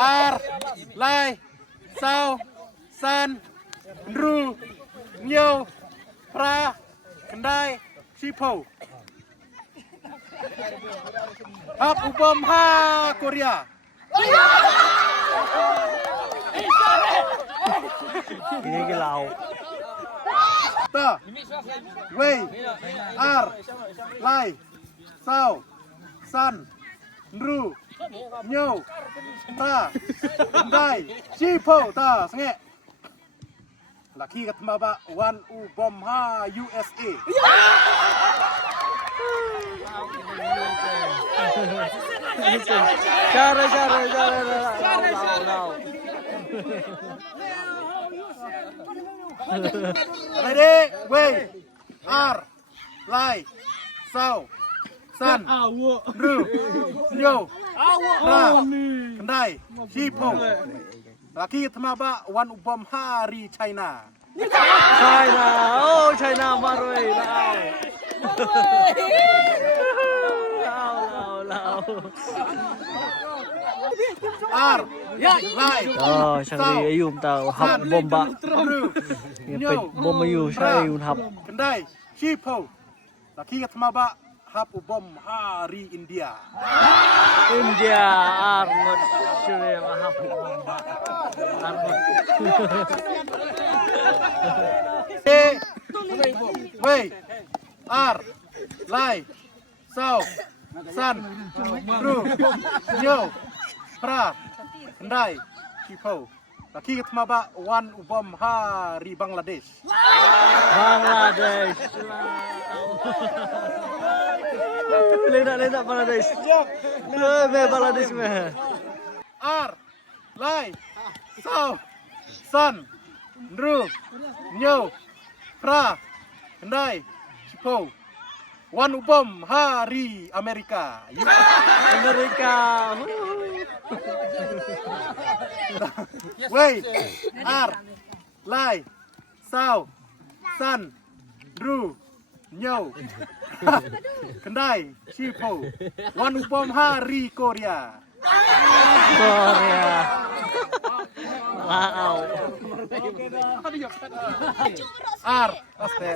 Ar, Lai, Sao, San, Ru, Nhiều, Pra, Kendai, Sipo. Hap Ubom Ha Korea. Ini ke Lào. Ta, Wei, Ar, Lai, Sao, San, Ru, Nhiều, Ta, Kendai, Sipo. Ta, senge. Laki ketemu ba Wan Ubom Ha USA. Cara. Lào. Ready, Wei, Ar, Lai, Sao, San, Ru, Nhiều, Ra, Kendai, Sipo. Laki ketemu ba Wan Ubom Hari China. China. Oh, China maroi. Lào. Ar, Lai, Oh, Shangri ayum tao hap bomba. Ru, Ngepet bom ayu saya ayun hap. Kendai, Sipo. Laki ketemu ba Hap Ubom Hari India. India armut sure hap bomba. Armut. Wei, Ar, Lai, Sao, San, Ru, Nhiều, Pra, Kendai, Sipo. Laki ketemu ba Wan Ubom Hari Bangladesh. Bangladesh. Lena Bangladesh. Me Bangladesh me. Ar, Lai, Sao, San, Ru, Nhiều, Pra, Kendai, Sipo. Wan Ubom Hari Amerika. Amerika. Wei, Ar, Lai, Sao, San, Ru, Nhiều, Kendai, Sipo. Wan Ubom Hari Korea. Korea. Wow. Ar,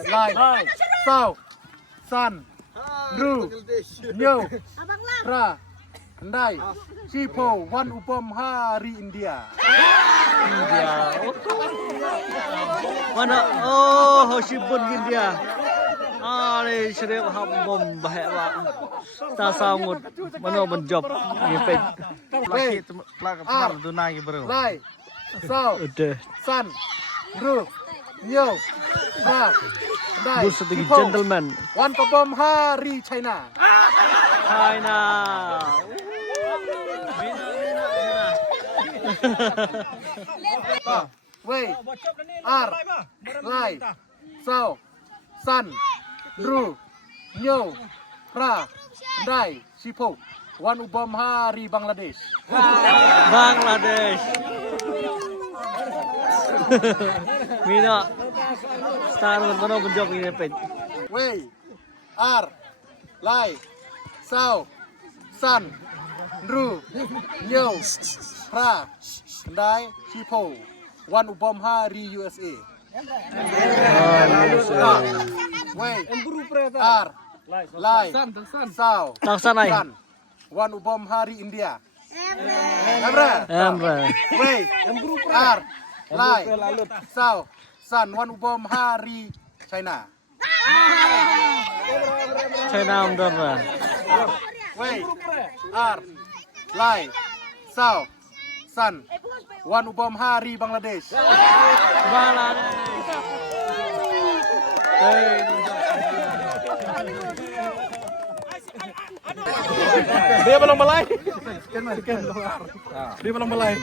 Lai, Sao, San, Ru, Nhiều, Pra, Kendai, Sipo. Wan Ubom Hari India. India. Mana? Oh, Hoshibun India. Ini sering hap bom bahaya lah. Tak sanggup. Mana menjob ngepet. Wei, Ar, Tunai bro. Lai, Sao, Udah. San, Ru, Nhiều, Pra, Kendai, Bus setinggi Sipo. gentleman. Wan Ubom Hari China. China. Wei, Ar, Lai, Sao, San, Ru, Nhiều, Pra, Kendai, Sipo. Wan Ubom Hari Bangladesh. Bangladesh. Mina. Star mana menjob ngepet. Wei, Ar, Lai, Sao, San, Ru, Nhiều, Pra, Kendai, Sipo. Wan Ubom Hari USA. Wei, Ar, Lai, Sao, Tangsan ay. San. Wan Ubom Hari India. Emre. Wei, Ar, Lai, Sao, San. Wan Ubom Hari China. China umdor. Wei, Ar, Lai, Sao, San. Wan Ubom Hari Bangladesh. Bangladesh. Dia belum belai. Dia belum belai.